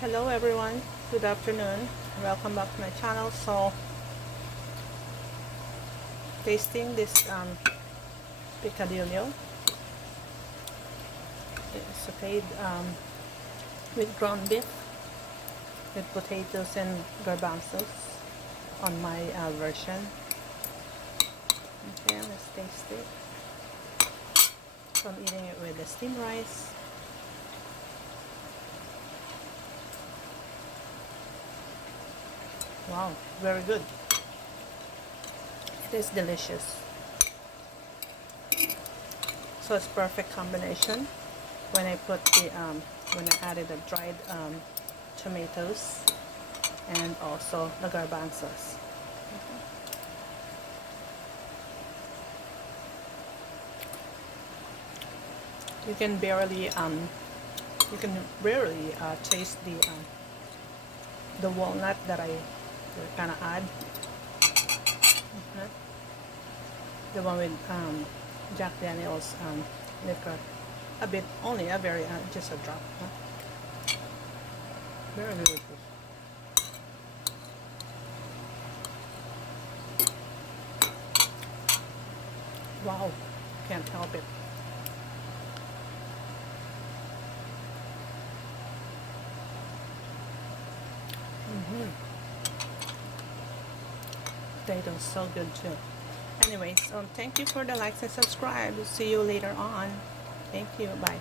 Hello everyone, good afternoon, welcome back to my channel. So tasting this picadillo. It's sauteed with ground beef with potatoes and garbanzos on my version. Okay, let's taste it. So I'm eating it with the steamed rice. Wow, very good. It is delicious. So it's perfect combination when I put the when I added the dried tomatoes and also the garbanzos. You can barely taste the walnut that I kind of add. The one with Jack Daniels liquor, a bit, only a very just a drop. Very delicious. Wow, can't help it. Potatoes so good too. Anyways, thank you for the likes and subscribe. See you later on. Thank you. Bye.